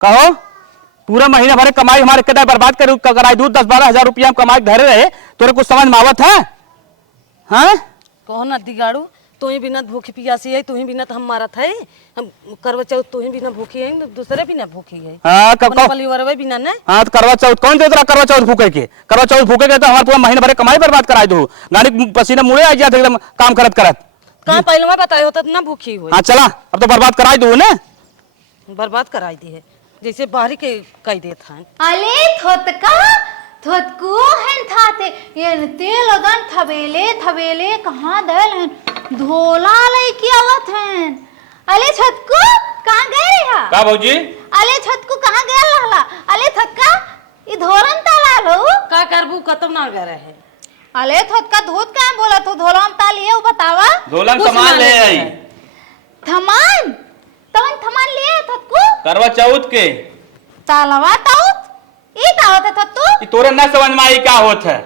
कहो पूरा महीना भरे कमाई हमारे कदा बर्बाद कराई दूध 10-12 हजार रुपया हम कमाई धरे रहे तोरे कुछ समझ में आवत है? हाँ कहो ना दिगाड़ू तू ही बिना भूखी पियासी है, तू ही बिना तो हम मारत है। हम करवा चौथ तू ही बिना भूखी है, दूसरे बिना भूखी है। हाँ परिवार बिना ने। हाँ तो करवा चौथ कौन देता करवा चौथ भूखे के? करवा चौथ भूखे के तो हमारे पूरा महीना भरे कमाई बर्बाद कराई दो, गाड़ी पसीना मुड़े आ जाते एकदम काम करत करत। कहाँ पहले में बताया होता ना भूखी हुई। हाँ चला अब तो बर्बाद कराई दो ना, बर्बाद कराई दी है जैसे बाहरी के कह देता है। अले थोतका थोतकू हन थाते ये तेल अगन थवेले थवेले कहाँ दल हन धोला लई की आवत हन। अले छतकू कहाँ गए हा? का भौजी? अले छतकू कहाँ गए रहला? अले थोतका ई धोरन ताला लो का करबू खत्म ना करे है। अले थोतका दूध का बोला तो धोलम ताल ये बतावा। धोलन सामान ले आई। थमान तवन थमान ले थोतकू करवा चौथ के तालवा ताउत ई तावत थत्तू तोरे न समझ में आई क्या होत है?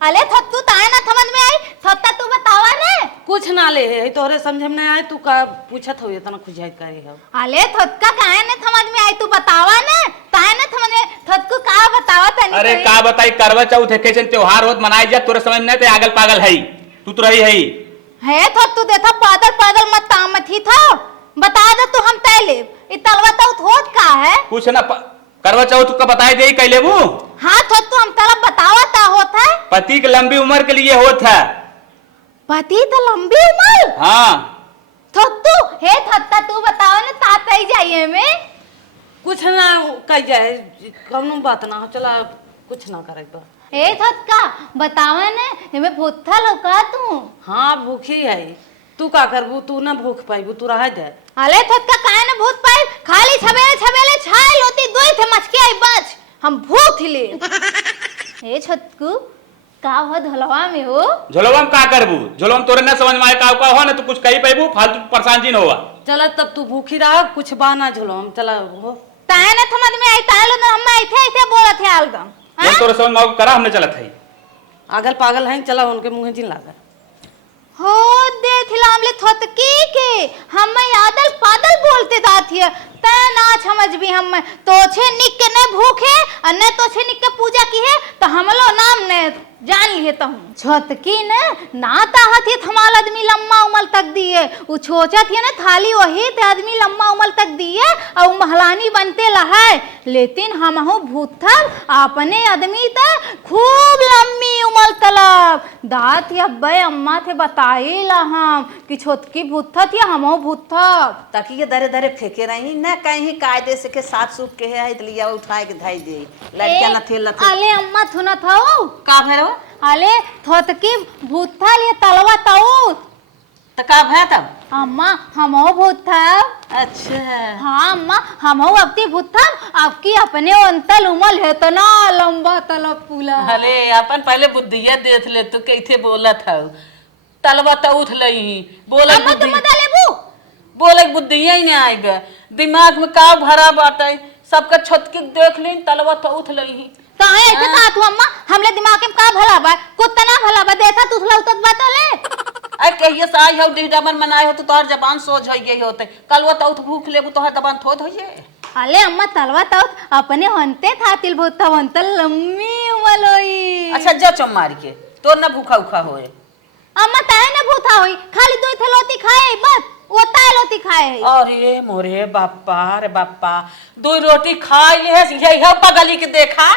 अले थत्तू ताए ना समझ में आई थत्ता तू बतावा ने कुछ ना ले है तोरे समझ में नहीं आए तू का पूछत हो इतना खुजाई करे हो। अले थत्का काहे ने समझ में आई तू बतावा ने ताए ना समझ में थत्कू का बतावा तनी। अरे का बताई करवा चौथ है कैसे त्योहार होत मनाई जा तोरे समझ में नहीं ते आगल पागल है तू तो रही है थत्तू देखा पागल पागल मत तामत ही था बता दे तू हम तैले ई तलवा तो होत का है कुछ ना करवा चौथ का बताई दे कैले वो। हां थत्तू हम तला बतावा ता होत है पति की लंबी उम्र के लिए होत है। पति तो लंबी उम्र? हाँ थत्तू हे थत्ता तू बताओ ने तात आई जाइए में कुछ ना कह जाए कौनो बात ना हो चला कुछ ना करे तो। ए थत्का बतावा ने हमें भूथा लौका तू। हाँ भूखी है तू का करबू तू ना भूख पाईबू तू रह दे। अले थत्का काहे न भूत पाई खाली छबेले छबेले छाय लोती दोई थे मचके आई बच हम भूख ले। ए छतकू का हो धलवा में हो? झोलवा में का करबू? झोलवा में तोरे न समझ में आए का हो ना तो कुछ कही पाइबू फालतू परेशान जी न होवा। चला तब तू भूखी रहा कुछ बाना झोलो हम चला हो ताए न समझ में आई ताए लो हम ऐसे ऐसे बोलत है अलगम। ये तोरे समझ में करा हमने चलत है। आगल पागल हैं चला उनके मुंह जिन लागा हो देख लामले थतकी के हम यादल पादल बोलते दाथी ता ना समझ भी हम तोछे निक के ने भूखे और न तोछे निक के पूजा की है तो हमलो नाम ने जान लिए तो छतकी ने ना ताहत हमाल आदमी लम्मा उमल तक दिए उ छोचत है ना थाली वही ते आदमी लम्मा उमल तक दिए और महलानी बनते लहाय लेकिन हम हो भूथल अपने आदमी ते खूब लम्मी उमल तलब दात या बे अम्मा थे बताई ला हम कि छोटकी भूथत या हम हो भूथत ताकि के दरे दरे फेंके रही ना कहीं कायदे से के साथ सूख के है लिया उठाए के धाई दे लड़कियां न थे लथ अले अम्मा थुना था का भरो अले थोतकी भूथल ये तलवा ताऊ त का भया तब अम्मा हम हो भूथल। अच्छा हाँ अम्मा हम हो अपनी भूथल आपकी अपने अंतल उमल है तो ना लंबा तलब पुला। अरे अपन पहले बुद्धिया देख ले तू कैसे बोला था तलवा तो उठ लई बोला अम्मा तुम बता लेबू बोले बुद्धिया ही नहीं आएगा दिमाग में का भरा बाटे सबका छतकी देख ली तलवा तो उठ लई तो आए ऐसे कहा तू अम्मा हमले दिमाग में का भला बा कुत्ता ना भला बा देखा तू थला उतत बात ले अरे कहिए साई हो डिडमन मनाए हो तो तोहर जबान सोच होई गई होते कलवा तो उठ भूख लेबू तोहर जबान थोद होइए। अले अम्मा तलवा तो अपने हंते थातिल भूता वंतल लम्मी उमलोई। अच्छा जा चम मार के तो ना भूखा उखा होए अम्मा ताए ना भूथा होई खाली दो थलोती खाए बस वो ताए लोती खाए। अरे मोरे बापा रे बापा दो रोटी खाई ले यही है पगली के देखा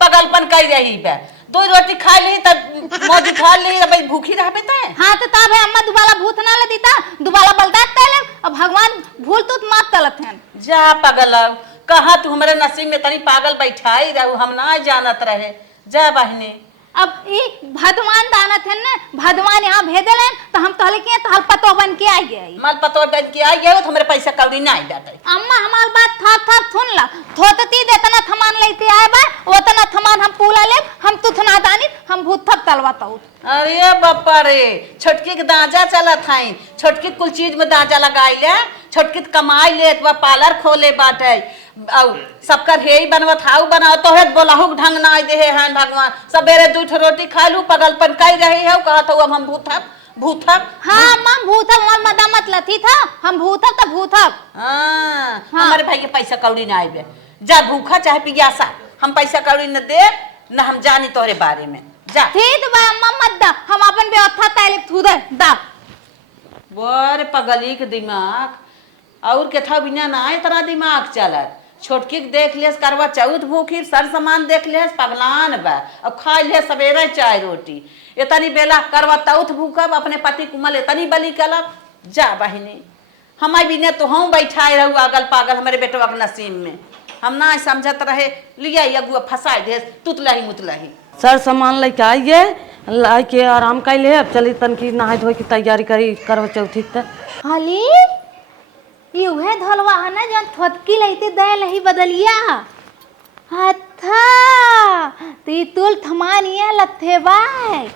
पगलपन कर रही बे दो रोटी खा ली तब मौज उठा ली भाई भूखी रहबे ते। हाँ तो तब है अम्मा दोबारा भूत ना ले दीता दोबारा बलदात तले अब भगवान भूल तू माफ तलत हैं जा पगल कहा तू हमारे नसीब में तनी पागल बैठाई रहू हम ना जानत रहे जा बहनी अब ये भगवान दानत है ना भगवान यहाँ भेजल है तो हम तहले के तहल पतो बन के आई गई मल पतो बन के आई गए तो हमारे पैसा कौड़ी ना आई जाते। अम्मा हमार बात था सुन ला थोतती देतना थमान लेते आए बा ओतना थमान हम पूला ले हम तू थना दानी हम भूत थप तलवाता हूँ। अरे बापा रे छोटकी के दांजा चलत है छोटकी कुल चीज में दांजा लगाई ले छोटकी कमाई ले पार्लर खोले बाटे सबका हे बनवत हाउ बनाओ तो है बोलाहु ढंग ना दे हैं भगवान सबेरे दूठ रोटी खा लू पगलपन कई रही है कहत अब हम भूथब हाँ अम्मा भूथब हमार मदा मत लथी था हम भूथब तो भूथब। हाँ, हमारे भाई के पैसा कौड़ी ना आइबे। जा भूखा चाहे पियासा, हम पैसा कौड़ी न दे न हम जानी तोरे बारे में। जा ठीक बा अम्मा मत दा हम अपन व्यवस्था तैले थू दे दा। बोरे पगली के दिमाग और के था बिना ना इतना दिमाग चलत। छोटकी के देख लियस करवा चौथ भूखी, सर सामान देख लियस पगलान बा। अब खा ले सवेरे चाय रोटी, इतनी बेला करवा चौथ भूखब, अपने पति कुमल इतनी बली कलब। जा बहिनी हमारे बिना तो हम बैठाए रहू अगल पागल हमारे बेटवा के नसीब में। हम ना समझत रहे लिया अगुआ फंसाए दे तुतलही मुतलही। सर सामान लेके आइए, ला के आराम कर ले। अब चली तन की नहाय धोए की तैयारी करी करवा चौथी तक। हाली ये उहे धलवा है ना जन थोतकी लेते दे लही बदलिया। अच्छा ती तुल थमान ये लथे बाय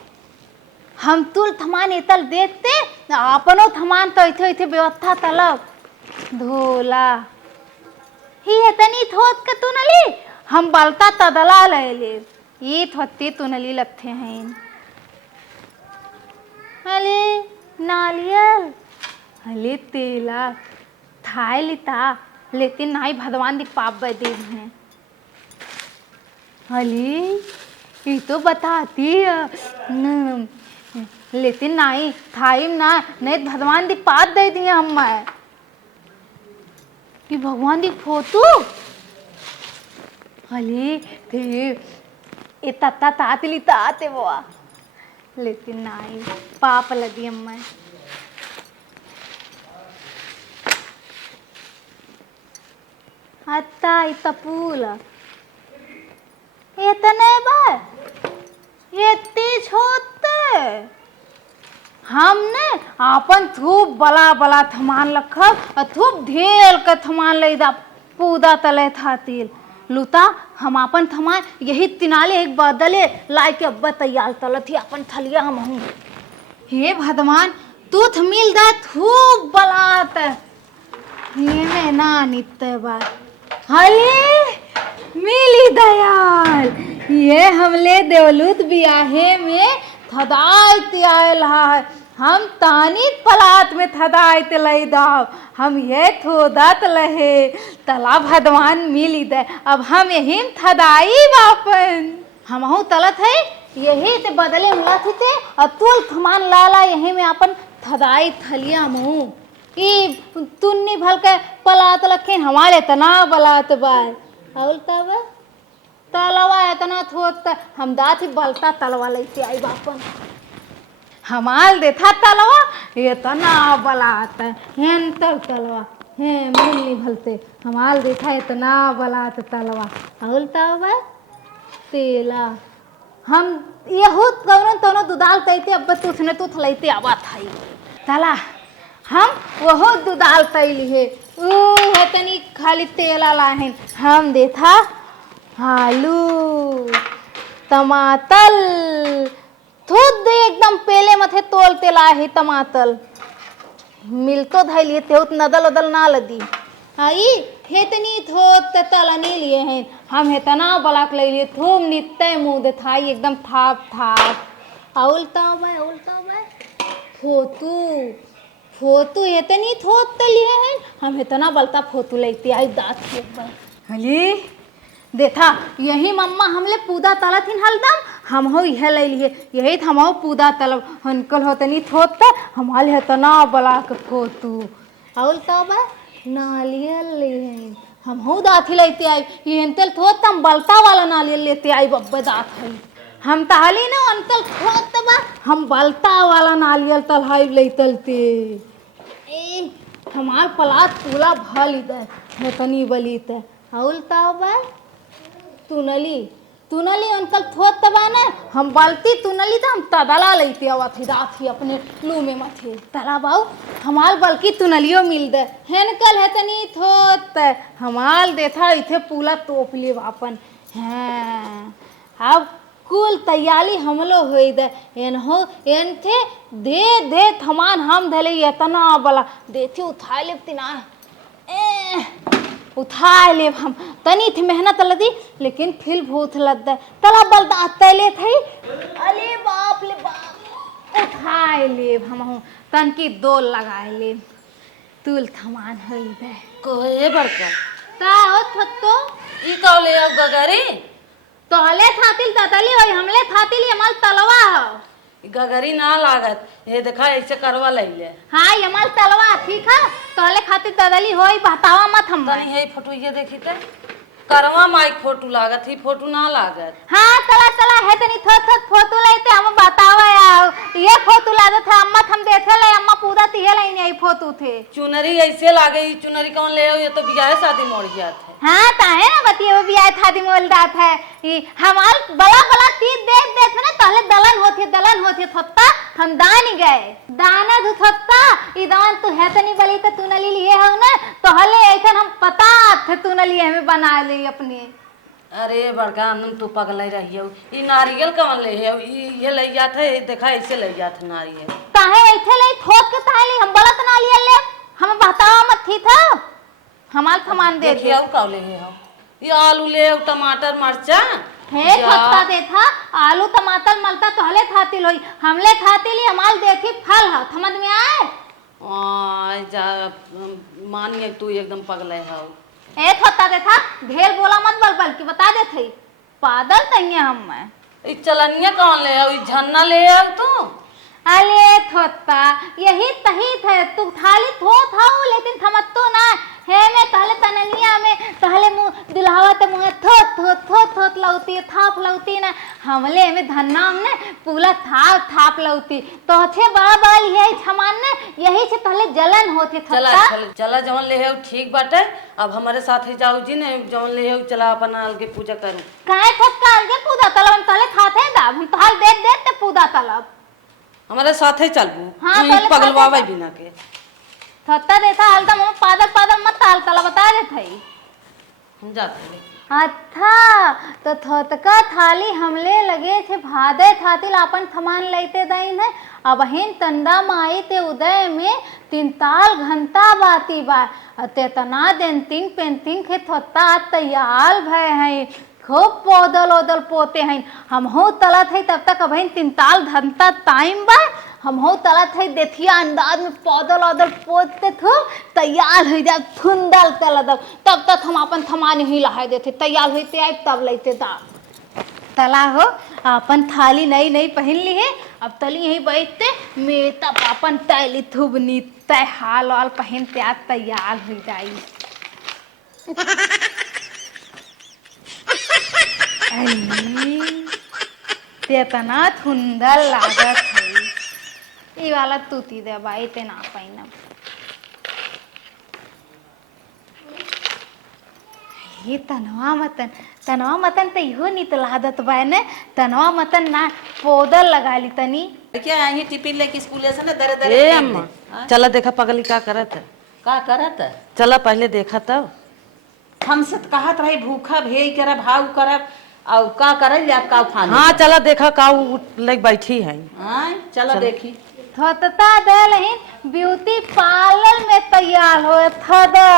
हम तुल थमान इतल देते अपनो थमान तो इथे इथे व्यवस्था तलब धोला ही इतनी थोत के तू नली हम बलता तदला ले ले ये थोती तू नली लथे हैं। अले नालियल अले तेला थाय लिता लेकिन नाई भगवान दी पाप बदे हैं। अली ये तो बताती लेकिन नाई थाई ना नहीं भगवान दी पाप दे दिए हम मैं कि भगवान दी फोटो अली थे ये तत्ता तात लिता आते वो लेकिन नाई पाप लगी हम मैं। आता इतपूल इतने बार ये तीज होते हमने अपन थूप बला बला थमान लखब और थूप ढेर के थमान ले दा पूदा तले था तिल लुता हम अपन थमान यही तिनाले एक बदले लाए के अब्बा तैयार तल थी अपन थलिया हम हूँ। हे भगवान तू मिल दा थूप बलात ये में ना नित्य बार हले मिली दयाल ये हमले देवलूत बियाहे में थदायत आयल है हम तानीत पलात में थदायत लई दाव हम ये थोदत लहे तला भगवान मिली दे अब हम यही थदाई बापन हम हूँ तलत है यही ते बदले मिला थे और तुल थमान लाला यही में अपन थदाई थलिया मुँह ई तुन्नी भल के पलात लखीन हमारे तना बलात बाय और तब तलवा इतना थोत हम दाती बलता तलवा लेते आई बापन हमाल देथा तलवा इतना बलात हेन तलवा हे मिलनी भलते हमाल देखा इतना बलात तलवा और तब तेला हम यहू कौन तोनो दुदाल तैते अब तुथने तुथ लेते आवा थाई तला हम वह दुदाल तैली है है तनी खाली तेला लाहिन हम देथा आलू टमाटर थोद एकदम पेले मथे तोल तेला है टमाटर मिलतो धैलिए तेउत नदल उदल ना लदी आई हेतनी थोत तलनी लिए हैं हम हेतना बलाक ले लिए थूम नित्य मुंह दे थाई एकदम थाप थाप औलता बे फोटू फोटू हेतनी थोत लिए हैं हम हेतना बलता फोटू लेते आई दात के ऊपर हली देखा यही मम्मा हमले पूदा तलथिन हलदम हम हो यह ले लिए यही हम हो पूदा तलब हनकल होतनी थोत हमारे हेतना बलाक फोटू औलता बे नालियल ले हम हो दाथी लेते आई ये अंतल थोत हम बलता वाला नालियल लेते आई बब्बे दात है हम ताली ना अंतल थोत बा हम बलता वाला नालियल तलहाई लेतलते ए हमार पलात पूरा भल इधर हेतनी बलीते औलता बे तुनली अंकल थोत तबाने हम बाल्टी तुनली तो हम तदला लेते आवा थी रात ही अपने लू में मथे तला बाऊ हमाल बल्कि तुनलियो मिल दे हेनकल है तनी थोत हमाल देथा इथे पूला तोप ले वापन हैं अब कुल तैयारी हमलो होई दे एन हो एन थे दे दे थमान हम धले इतना बला देथे उठा ले तिना उठा ले हम तनी थी मेहनत लदी लेकिन फिर भूत लद तला बलदा तैले थई अले बाप ले बाप उठाए लेब हमहू तनकी दोल लगाए लेब तुल थमान होई बे कोहे बड़का का होत तो ई कौले अब गगरी तोहले थातिल ततली होई हमले थातिल यमल तलवा हो गगरी ना लागत ये देखा ऐसे करवा लइले हाँ यमल तलवा ठीक है तोहले खातिर ततली होई बतावा मत हम तनी है फोटो ये देखी ते करवा माई फोटो लागत ही फोटो ना लागत हाँ चला चला है तनी थोत थोत फोटो लेते हम बतावा यार ये फोटो लागत है अम्मा हम देखे ले अम्मा पूरा तिहे लाइन यही फोटो थे चुनरी ऐसे लागे ई चुनरी कौन ले आओ ये तो बियाह शादी मोड़ गया थे हाँ ताहे ना बतिए वो भी आए था दिमोल दात है ये हमार बड़ा बड़ा तीर देख ना पहले दलन होती थत्ता हम दान गए दाना दु थत्ता ई दान तू है तनी बली तो तू न ली लिए हो ना तो हले ऐसा हम पता थे तू न लिए हमें बना ली अपने अरे बड़का आनंद तू पगल रही हो ई नारियल कौन ले है ये ले जात है देखा ऐसे ले जात नारियल ताहे ऐसे ले ठोक के ताहे ले हम बलत ना लिए ले हम बतावा मत थी था हमार सामान दे देखिए अब कौले है हम ये आलू ले आओ टमाटर मरचा हे खत्ता दे था आलू टमाटर मलता तो हले खातिल होई हमले खातिल हमाल देखी फल ह समझ में आए जा मानिए तू एकदम पगले हो ए खत्ता दे था ढेर बोला मत बल की बता दे थई पागल तइए हम मैं ई चलनिया कौन ले आओ ई झन्ना ले आओ तू अले थोत्ता यही तही थे तू थाली थो थाऊ लेकिन थमत तो ना हे में तहले तननिया में तहले मुंह दुल्हावत मुंह थोत लौती थाप लौती ना हमले में धन्ना हमने पूरा थाप लौती तो छे बड़ा बड़ा ये छमान ने यही से तहले जलन होती थोत्ता चला जवन ले आओ ठीक बाटे अब हमारे साथ ही जाओ जी ने जवन ले आओ चला अपन अलगे पूजा करूं काहे थोत्ता अलगे पूजा तलब तहले खाते दा हम तहल देख ते पूजा तलब हमारे साथ ही चलबू हाँ, तू पगलवावे बिना के थोत्ता देता हालता मुंह पादल मत ताल तला बता दे थई हम जाते हैं अच्छा तो थोतका थाली हमले लगे थे भादे थातिल अपन थमान लेते दइन है अब हिन तंदा माई ते उदय में तीन ताल घंटा बाती बा अते तना दिन तीन पेंटिंग के थोता तैयार भय है खूब पौदल ओदल पोते हैं हम हो तलत है तब तक अब तीन ताल घंटा टाइम बा हम हो तलत है देखिया अंदाज में पौदल ओदल पोते थे तैयार हो जाए थुंदल तलदल तब तक हम अपन थमान ही लहाय देते तैयार होते आए तब लेते दाल तला हो अपन थाली नई नई पहन ली है अब तली यही बैठते मेरे तब अपन तैली थुबनी तय हाल वाल पहनते आज तैयार हो जाई तेतना थुंदल लागत है ई वाला तूती दे बाई ते ना पाइन ये तनवा मतन तो इहो नित लादत बा ने तनवा मतन ना पौधल लगा ली तनी क्या यही टिफिन लेके स्कूल से ना दरे दरे ए अम्मा चला देखा पगली का करत है का करत है चला पहले देखा तब हमसे तो कहत रही भूखा भेज करब भाव करब और का करल आप का खाने हाँ चला देखा का लेके बैठी है हां चलो देखी थोतता दल ही ब्यूटी पार्लर में तैयार हो थदे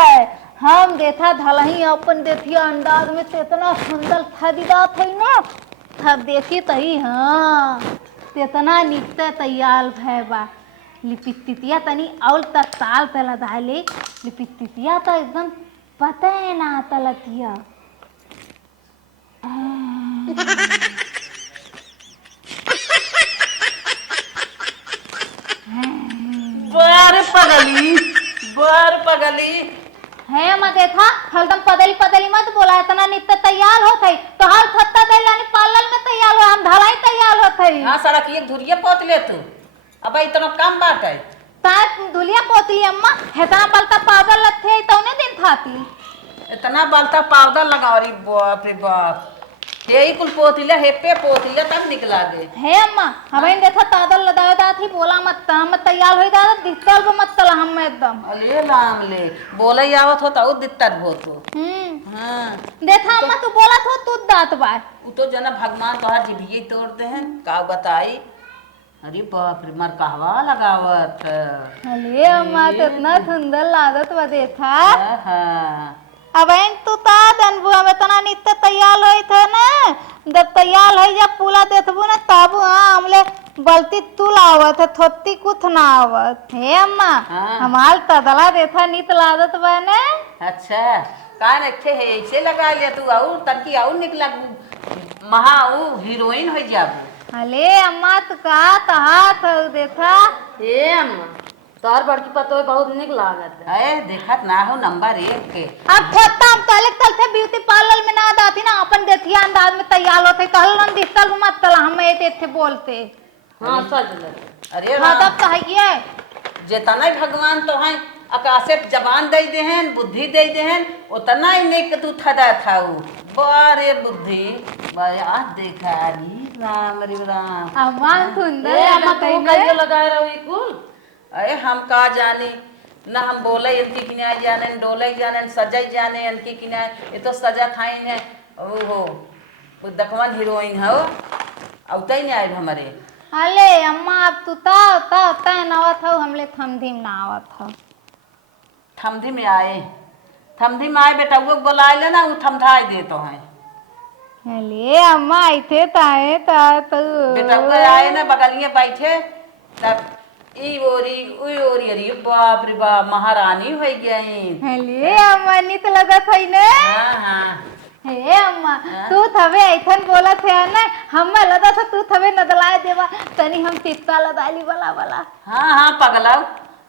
हम देखा धलही अपन देखिए अंदाज में इतना सुंदर थदीदा थे ना तब देखी तही हाँ इतना निकते तैयार भय बा लिपितिया तनी और तक ताल तला दाले लिपितिया तो एकदम पता है ना तलतिया बार पगली है मत देखा हलदम पदली मत बोला इतना नित्य तैयार होत है तो हर थत्ता दलानी पार्लर में तैयार हो हम धलाई तैयार होत है हां सड़क एक धुरिया पोत ले तू अब इतना कम बात है ता दुलिया पोतली अम्मा हेतना पलता पाउडर लथे तौने दिन थाती इतना बलता पाउडर लगाओ रे बाप रे बाप यही कुल पोतिला हेपे पोतिला तब निकला दे हे अम्मा हमें देखा तादल लदावे दाथी बोला मत हम तैयार होई दादा दिक्कत ब मत तला हम एकदम अले राम ले बोले आवत हो तो दिक्कत हो तो हां देखा अम्मा तू बोला तो तू दात बा उ तो जना भगवान तोहर जीभिए तोड़ दे हैं का बताई अरे बाप रे मर कहवा लगावत अरे अम्मा तो इतना सुंदर लागत बा देखा हां अब तू ता दनबुआ में तना नित्य तैयार होई थे ना जब तैयार हो जब पूला देखबू ना तब हाँ हमले बल्ती तू लावत है थोत्ती कुछ ना आवत हे अम्मा हाँ। हमार तदला देथा नीत लादत बने अच्छा कान अच्छे है ऐसे लगा ले तू आऊ तनकी आऊ निकला महा आऊ हीरोइन हो जाबू। अले अम्मा तू का तहा था देखा ए अम्मा तोहर बड़की पतो बहुत निक लागत है। अरे देखत ना हो नंबर 1 के। अब थोत्ता हम तले तल थे ब्यूटी पार्लर में ना दाती ना अपन देखिए अंदाज में तैयार होते कहल न दिखतल मत तला हम ये थे बोलते हाँ सज लगे। अरे हाँ तब कहिए जितना भगवान तो है आकाशे जबान दे देहन बुद्धि दे देहन उतना ही नहीं कि तू थदा थाऊ बारे बुद्धि बया देखा री राम रे राम। अम्मा सुंदर ए अम्मा लागत तू है कहियो ना। लगाए रही कुल। अरे हम का जाने ना हम बोले इनकी किनाय जाने डोले जाने सजाई जाने इनकी किनाय ये तो सजा थाइन है ओहो वो दखवन हीरोइन है औते ही नहीं आए हमारे। अले अम्मा अब तू ता नवत हो हमले थमधीम ना आवत हो थमधी में आए थमधी में आए बेटा वो बोलाए ले ना वो थमधाए दे तो है अले अम्मा इथे ताए ता तू बेटा वो आए ना बगलिए बैठे तब ई ओरी अरे बाप रे बाप महारानी हो गई। अले अम्मा नित लगत है ने हाँ हाँ हे अम्मा तू थवे ऐथन बोलत है ना हम लदा था तू थवे नदलाए देवा तनी हम तित्ता लदाली वाला वाला। हाँ हाँ पगला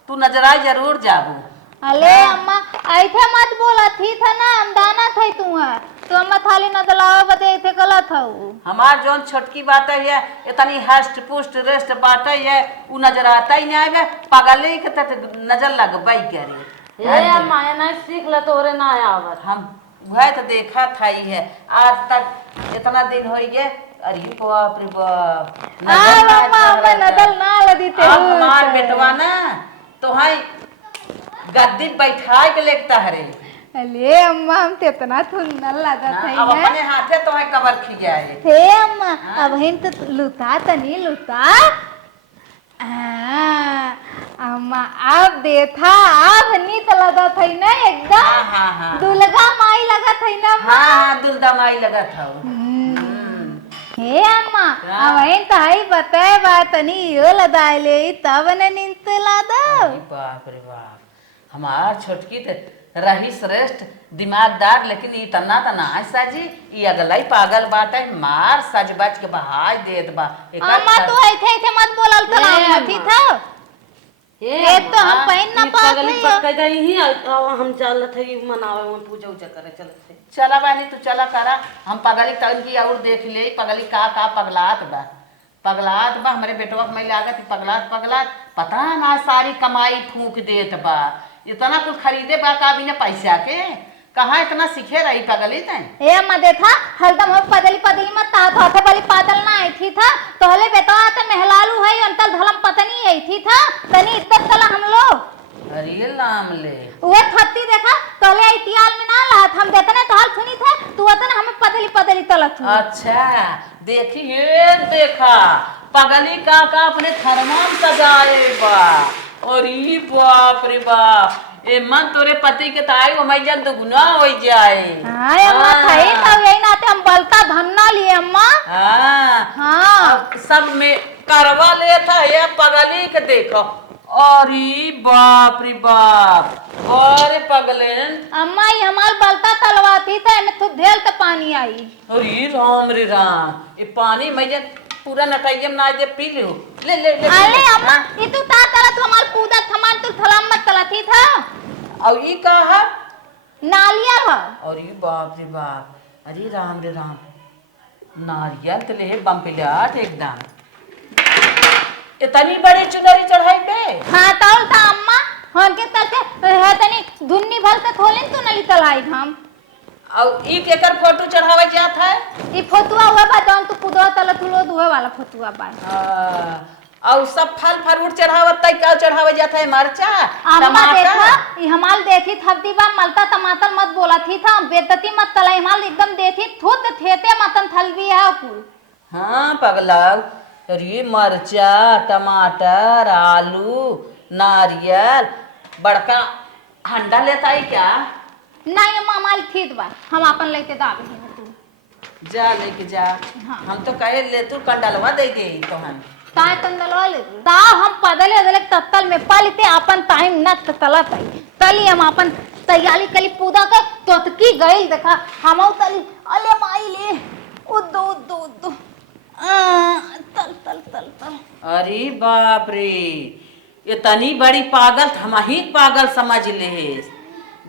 तू नजराई जरूर जाबू। अले अम्मा ऐथे मत बोला थी था ना अमदाना थे तू है तो अम्मा थाली नदलावे बदे ऐथे गलत हऊ। हमार जोन छोटकी बात है इतनी हष्ट पुष्ट रेस्ट बात है वो नजर आता ही नहीं आएगा पगले के तक नजर लगबाई करे। ए अम्मा ये नहीं सीख ले तोरे ना आवत। हम वह तो देखा था ही है आज तक इतना दिन हो गए अरे बाप रे बाप अब अम्मा हमें नदल ना लदी ते अब हमार बेटवा ना तो है गद्दी बैठाए के लेता हरे। अले अम्मा हम ते इतना सुंदर लगत है अब अपने हाथे तो है कबर खी जाए। हे अम्मा अब हिन तो लुता तनी लुता अम्मा अब देखा अब नीत लगत है ना एकदम हाँ हाँ हाँ दुल्गा माई लगत है ना अम्मा। हाँ हाँ दुल्दा माई लगा था हे अम्मा अब हिन तो है बताए बात तनी यो लदाए ले तब न नीत लादा अरे बाप रे बाप हमार छोटकी तो रही श्रेष्ठ दिमागदार लेकिन ये तना तना है साजी ये अगला ही पागल बात है मार सज बच के बहाय देत बा अम्मा तू ऐथे मत बोलल तो ना थी था ये तो हम पहन ना पात पगली है पक्का जाई ही हम चलत है मनावे में पूजा उजा करे चलत है। चला बानी तू चला करा हम पगली तन की और देख ले पगली का पगलात बा हमारे बेटवा के मैं लागत पगलात पता ना सारी कमाई फूक देत बा इतना कुछ खरीदे बा का बिना पैसा के कहाँ इतना सीखे रही पगली तैं। ए अम्मा देखा हरदम हम पदली मत ता तो हाथे वाली पादल ना आई थी था तोहले बेटा ते महलालू है अंतल धलम पतनी आई थी था तनी इज्जत तला हम लोग अरे लाम ले वो थत्ती देखा तोहले इतिहाल में ना लात हम देतने तो हाल सुनी था तू अतन हमें पदली तलत हूं। अच्छा देखिए देखा पगली का अपने थर्माम सजाए बा और ई बाप रे बाप ए मन तोरे पति के ताई वो मैं जन दुगुना हो जाए। हां अम्मा थाई तब यही नाते हम बलता धन्ना लिए अम्मा। हाँ हां अब सब में करवा लेता ये पगली के देखो अरे बाप रे बाप अरे पगलेन अम्मा ये हमार बलता तलवा थी था में तो ढेल त पानी आई। अरे राम रे राम ये पानी मैं जन पूरा नटाइयम ना दे पी लो ले अरे अम्मा ये तू ता तला तो हमार पूजा थमान तू थलम मत तला थी था और ये का है नालिया है। अरे बाप रे बाप अरे राम रे राम नारियल तो ले बम पिलाट एकदम इतनी बड़ी चुनरी चढ़ाई पे। हाँ तौल ता अम्मा हन के तलते है तनी धुन्नी भर के थोलिन तू नली तलाई हम और ई केकर फोटो चढ़ावे जात है ई फोटुआ हुआ बा जौन तू पुदवा तल तुलो दुहे वाला फोटुआ बा। और सब फल फ्रूट चढ़ावत तय का चढ़ावे जात है मरचा अम्मा देखा ई हमाल देखी थब्दी बा मलता टमाटर मत बोला थी था बेतती मत तलाई हमाल एकदम देखी थोत थेते मतन थलवी है कुल। हाँ पगला अरे मरचा टमाटर आलू नारियल बड़का हंडा लेता है क्या नहीं अम्मा हमारी थीत बा हम अपन लेते दाबे हैं तू जा लेके जा। हाँ। हम तो कहे ले तू कंडलवा दे गई तो हम ताय तंदलवाल ता हम पदले अदले तत्तल में पालिते अपन टाइम न तला तई तली हम अपन तैयारी कली पूजा कर तोतकी गइल देखा हम तली अले माई ले उद्दो उद्दो उद्दो तल तल तल तल अरे बाप रे, ये तनी बड़ी पागल हम ही पागल समझ ले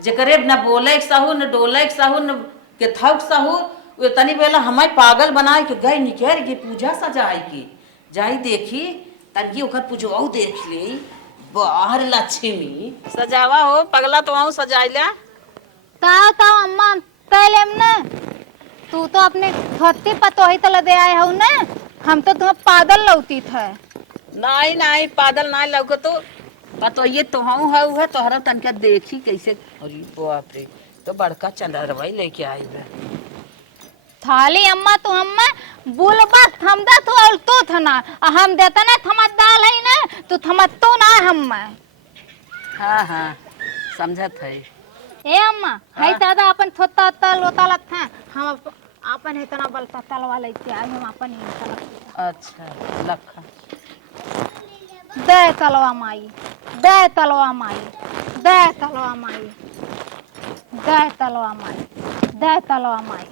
जेकरे न बोले के सहू न डोले के सहू न के थक सहू, ये तनी बेला हमारे पागल बनाए के गई निकेर के पूजा सजाए की जाई देखी तनकी ओकर पूजवाऊ देख ले बाहर लक्ष्मी सजावा हो पगला तो आऊं सजाइला ता अम्मा तलेम न तू तो अपने धोती पतोही तले दे आए हो ना हम तो तुम्हें पागल लौती थे नहीं नहीं पागल नहीं लौके तो ये तो हूँ है तोहरा तनका देखी कैसे। अरे बाप रे, तो बड़का चंदरवाई लेके आई है थाली अम्मा तो अम्मा बुलबा थमदा तो तो थना हम देता ना थमत दाल है ना तो थमत तो ना हम हाँ हाँ समझत है। ए अम्मा है दादा अपन थोता तल लोता था हम अपन है तना बलता तल वाले के आज हम अपन ही तल अच्छा लखा दे तलवा माई दे तलवा माई दे तलवा माई दे तलवा माई दे तलवा माई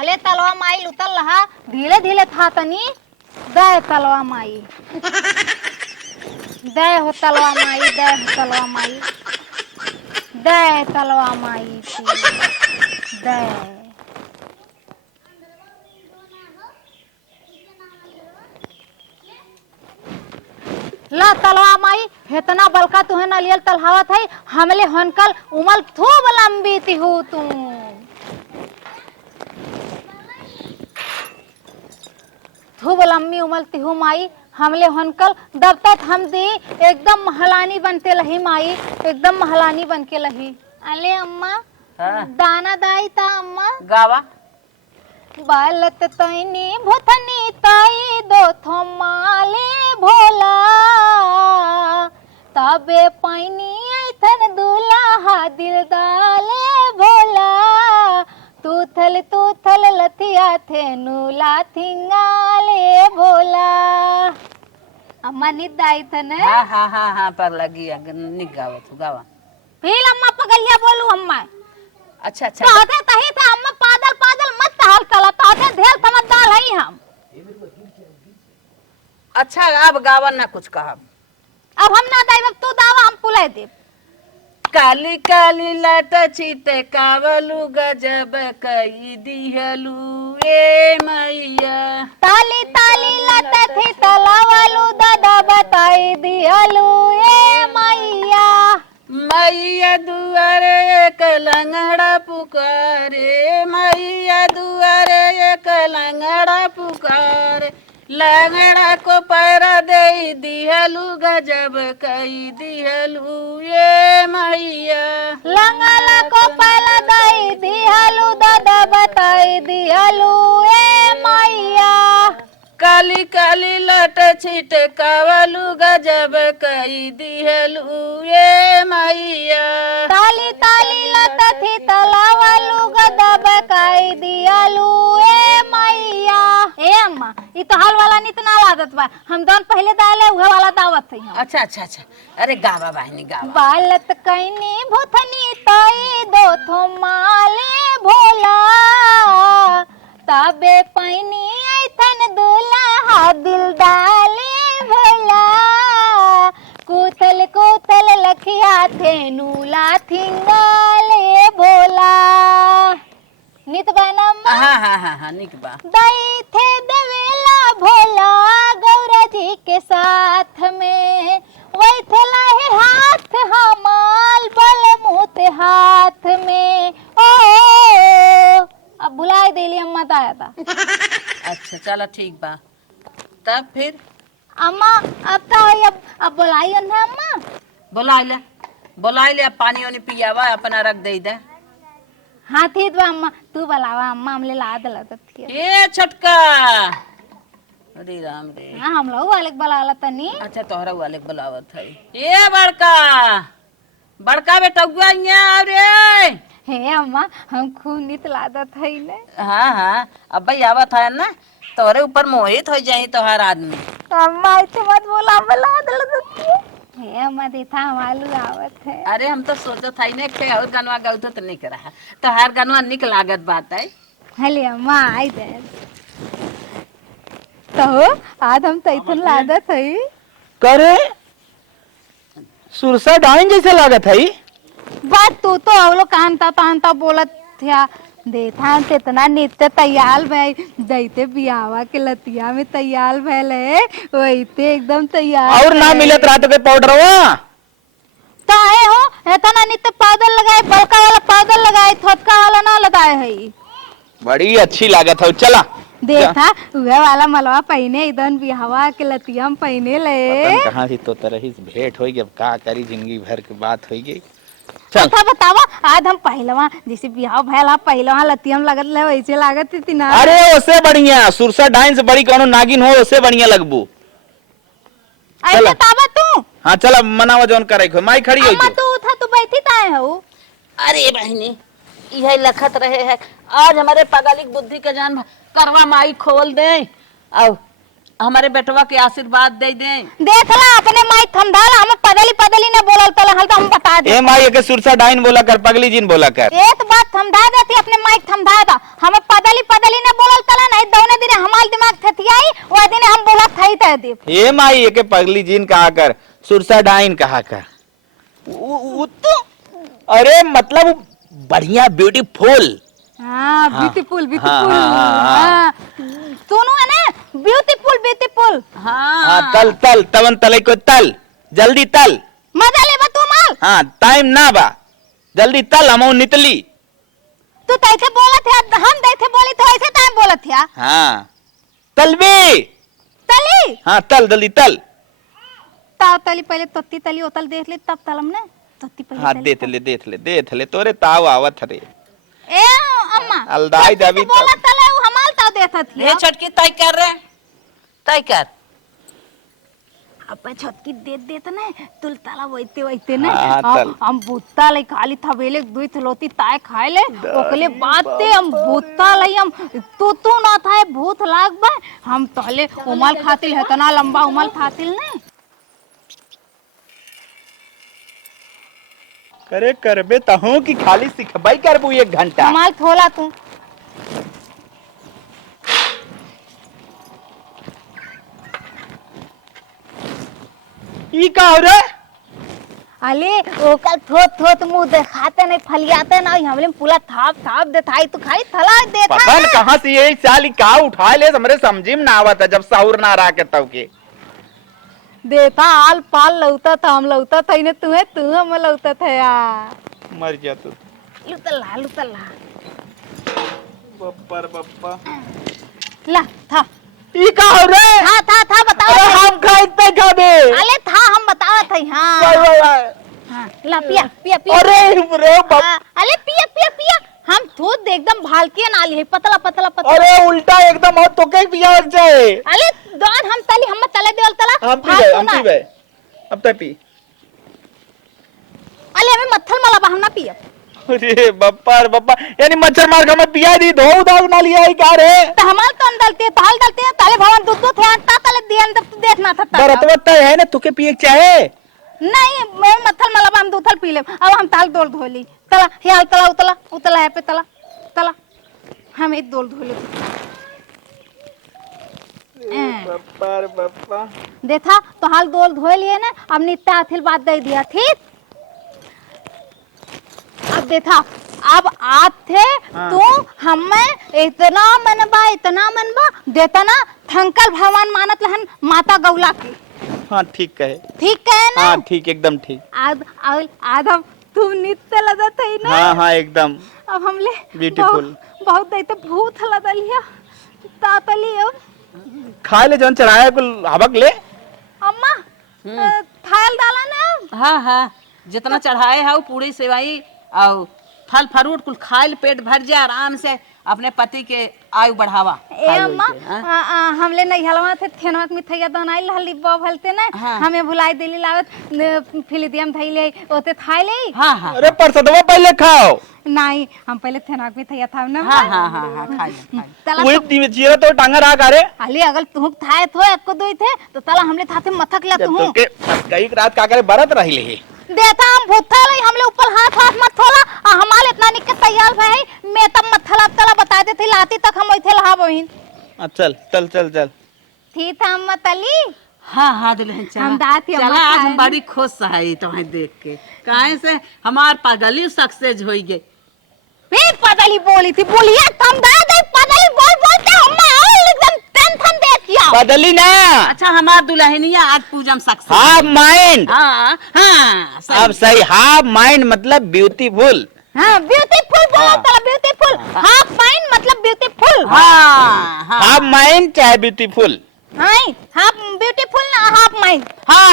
अले तलवा माई लुतल रहा धीरे धीरे था तनी दे तलवा माई दे हो तलवा माई दे हो तलवा माई दे तलवा माई दे ला तलवा माई हेतना बलका तुहे नलियल तलहावत है हमले हनकल उमल खूब लंबी ती हो तू खूब लंबी उमल ती हो माई हमले हनकल दब तक हम दी एकदम महलानी बनते लही माई एकदम महलानी बन के लही। अले अम्मा हाँ। दाना दाई ता अम्मा गावा बालत तैनी भुथनी ताई दो थमाले भोला तबे पैनी ऐथन दूल्हा दिल दाले भोला तू थल लथिया थे नूला थिंगाले भोला अम्मा निद दाई थन हाँ हाँ हाँ हाँ पर लगी निक गावा तू गावा फिर अम्मा पगलिया बोलू अम्मा अच्छा अच्छा कहते तही था अम्मा पादल पादल मत हाल तला कहते ढेर समझदार है हम। अच्छा अब गावा ना कुछ कहा अब हम ना दाई तू दावा हम पुले दे काली काली लट छीटे कावलू गजब कई दिहलू ए मैया ताली ताली लत थी तलावलू दादा बताई दिहलू ए मैया मैया दुआरे एक लंगड़ा पुकारे मैया दुआरे एक लंगड़ा पुकारे लंगड़ा को पैरा दे दिहलू गजब कई दिहलू ये मैया लंगला को पहला दाई दिहलू दादा बताई दिहलू ए मैया काली काली लट छिट कावलू गजब कई दिहलू ये मैया ताली ताली लत थी तलावलू गदा बताई दिहलू ए मैया। ए अम्मा ई तो हाल वाला नित ना लागत बा हम दोन पहले दाले उहे वाला दावत थई हम अच्छा अच्छा अच्छा अरे गावा बहनी गावा बालत कैनी भुथनी ताई दो थो माले भोला तबे पैनी ऐथन दूल्हा दिल डाले भोला कुथल कुथल लखिया थे नूला थिंगाले भोला नित बनम हाँ हाँ हाँ हाँ निक बा दाई थे देवेला भोला गौरा जी के साथ में वही थला है हाथ हमाल बल मुँह हाथ में ओ अब बुलाई देली अम्मा ताया था अच्छा चलो ठीक बा तब फिर अम्मा अब तो अब बुलाई ना अम्मा बोला ले अब पानी वानी पियावा अपना रख दे दे हाँ ठीक बा अम्मा तू बुलावा अम्मा हमले ला दला थी ए छोटका अरे राम रे हाँ हम लोग वाले बुलाला तनी अच्छा तोहरा वाले बुलावत है ए बड़का बड़का बेटा गुआ रे हे अम्मा हम खूब नित लादत है ने हाँ हाँ अब भाई आवत है ना तोहरे ऊपर मोहित हो जाए तोहर आदमी अम्मा ऐसे मत बोला, अम्मा लाद लगती है। हे अम्मा देखा मालू आवत है। अरे हम तो सोचत हई ने के और गनवा गौत तो नहीं करा तो हर गनवा निक लागत बात है। हले अम्मा आई दे तो आज हम तैथुन लादत है। करे सुरसा डाइन जैसे लागत है। बात तू तो अवलो कांता बोलत था। देखा कितना नित्य तैयार भाई दैते बियावा के लतिया में तैयार भैले वैते एकदम तैयार और ना मिलत रात के पाउडर हुआ तो आए हो इतना नित्य पाउडर लगाए, बड़का वाला पाउडर लगाए, थोटका वाला ना लगाए है। बड़ी अच्छी लागत है। चला देखा उहे वाला मलवा पहने एकदम बियावा के लतिया में पहने ले। कहाँ थी तो तरही भेंट होगी। अब का करी, जिंदगी भर की बात होगी। चल अच्छा बतावा आज हम पहलवा जैसे बियाह भैला पहलवा लतियम लगत ले वैसे लागत थी ना। अरे उससे बढ़िया सुरसा डाइन से बड़ी कौनो नागिन हो उससे बढ़िया लगबू। ऐसे तावा तू। हाँ चला मनावा जोन करे खो माई खड़ी अम्मा हो तू उठा तू बैठी ताए हो। अरे बहनी यही लखत रहे है आज हमारे पगलिक बुद्धि के जान करवा माई खोल दे और हमारे बेटवा के आशीर्वाद दे दे। देखला अपने माई थमधाला हम पदली ने बोलल तले हल तो हम बता दे। ए माई के सुरसा डाइन बोला कर, पगली जिन बोला कर। एक बात थमधा देती अपने माई थमधा दा। हम पदली ने बोलल तले नहीं दोने दिन हमार दिमाग थथियाई वो दिन हम बोलत थई तय दे। ए माई के पगली जिन कहा कर, सुरसा डाइन कहा कर। वो तो अरे मतलब बढ़िया ब्यूटीफुल। हां ब्यूटीफुल ब्यूटीफुल। हाँ। सुनो है ना ब्यूटीफुल ब्यूटीफुल। हाँ तल तल तवन तले को तल जल्दी तल। मजा ले तू माल। हाँ टाइम ना बा जल्दी तल हमो नितली। तू तैसे बोलत है हम तैसे बोली तो ऐसे टाइम बोलत है। हाँ तल बे तली। हाँ तल जल्दी तल। ताव तली पहले तत्ती तली उतल देख ले तब तलम ने तत्ती पहले। हाँ देख ले तोरे ताव आवत रे। ए अम्मा अलदाई दबी तो बोलत तले वो हमाल ताव देत थी। ये छटकी तय कर रहे तय कर। अपन छटकी देत ना तुल ताला वैते ना। हाँ, तल। हम भूता ले खाली थवेले दुई थलोती ताय खाए ले ओकले बाते हम भूता ले हम तू ना थाए भूत लाग बा हम तहले उमल खातिल है तना लंबा उमल खातिल ने। करे करबे तहु की खाली सिखबाई करबू 1 घंटा। उमल थोला तू। ई का हो रे? अले ओकल थोत मुंह दिखाते नहीं फलियाते ना हमले पूरा थाप देताई तू खाई थला देता। पता न कहां से ये साली का उठा ले हमरे समझी में ना आवत है जब साहुर ना रहा के तब के देता आल पाल लौता था हम लौता था इने तुम्हें तू हम लौता था यार। मर जा तू। लुतला बप्पर बप्पा ला था ई का हो रे? था बताओ। अरे हम खाइते खाबे। अले था हम बतावा था हां। हां ला पिया अरे रे बाप। अले पिया हम थोत एकदम भालके नाली है पतला। अरे उल्टा एकदम हो तो के पिया जाए। अले दोन हम तली हम तले देवल तला हम पी गए अब तक पी। अले हमें मत्थल मला हम ना पिया। अरे बप्पा यानी मच्छर मार के मैं पिया दी धो दाग ना लिया ही का रे? तो हमाल तो डालते ताल डालते हैं ताले भवन दूध थे ता ताले दियन तब देखना था। बरतवत है ना तुके पिए चाहे नहीं मैं मत्थल मला हम दूथल पी ले अब हम ताल दोल धोली तला हियाल तला उतला है पे तला हम एक दोल धोले। बप्पा देखा तो हाल दोल धो लिए ना अब नित्ता अथिल बात दे दिया ठीक। अब देखा अब आज थे हाँ। तू हमें इतना मनबा देता ना थंकल भगवान मानत लहन माता गौला की। हाँ ठीक है। ठीक है ना। हाँ ठीक एकदम ठीक। आज हम तुम नित्य लगत है ना। हाँ एकदम अब हमले ब्यूटीफुल बहुत दैते भूत लदलिया तातली अब खा ले जौन चढ़ाया कुल हबक ले। अम्मा थाल डाला ना। हाँ जितना चढ़ाए है पूरी सेवाई और फल फ्रूट कुल खाए पेट भर जाए आराम से अपने पति के आयु बढ़ावा। ए अम्मा हमले नहीं हलवा थे थेनवा में थैया दनाई लहली बभलते ना हाँ। हमें भुलाई दिली लावत फिलिदियम थैले ओते थाइले हाँ हाँ अरे परसदवा पहले खाओ। नहीं हम पहले थेनवा में थैया था ना हाँ हाँ हाँ हाँ खाइए तला वही दिवचिरा तो टांगा रहा करे। अली अगर तू थाए थो एको दुई थे तो तला हमले थाते मथक ला तू तो के कई रात का करे बरत रही ले। देता हम भूथा लई हमले ऊपर हाथ मत थोला आ हमारे इतना निक तैयार भाई मैं तब मथला तला बता देती लाती तक हम ओइथे लहा बहिन चल चल चल चल थी था अम्मा तली हाँ हाँ दुल्हन चला हम दाती अम्मा चला आज खाए हम बड़ी खुश है तुम्हें देख के काहे से हमार पगली सक्सेस हो गई। फिर पगली बोली थी बोलिए तुम दादा पगली बोलते अम्मा और एकदम टेंशन देखिया बदली ना। अच्छा हमार दुल्हनिया आज पूजम सक्सेस। Half mind. हाँ हाँ सही। अब सही हाफ माइंड मतलब ब्यूटीफुल। हां ब्यूटीफुल बोला तला ब्यूटीफुल हाफ माइंड मतलब ब्यूटीफुल हाँ हाँ हाफ माइंड चाहे ब्यूटीफुल। हां हाफ ब्यूटीफुल ना हाफ माइंड हाँ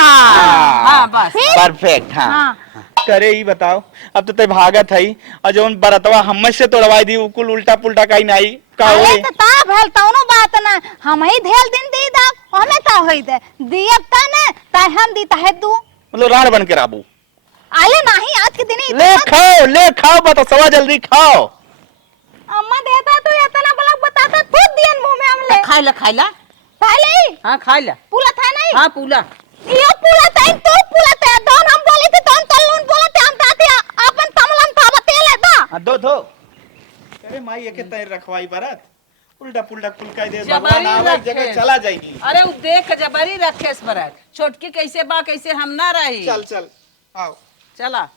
हाँ बस परफेक्ट। हाँ हां करे ही बताओ अब तो ते भागत है और जो बरतवा हम से तोड़वाई दी उकुल उल्टा पुल्टा कहीं नहीं का अरे होई। तो ता भेल तौनो बात ना हम ही धेल दिन दी दा हमें ता होई दे दियब ता ने ता हम दी ता है दू मतलब राण बन के राबू। आले नहीं आज के दिन ही ले खाओ बता सवा जल्दी खाओ। अम्मा देता तो इतना बड़ा बताता खुद दियन मुंह में हमले खाइला पहले हाँ खाइला पूला था नहीं हाँ पूला यो पूला था तो पूला था दोन हम बोले थे दोन तल्लून बोले थे हम ताते अपन तमलन था बतेले दा दो अरे माई एके तैर रखवाई बरत उल्टा पुल्टा कुल कह दे जबरी भगवान आवे रखे। जगह चला जाएगी। अरे उ देख जबरी रखे बरत छोटकी कैसे बा कैसे हम ना रही। चल चल आओ चला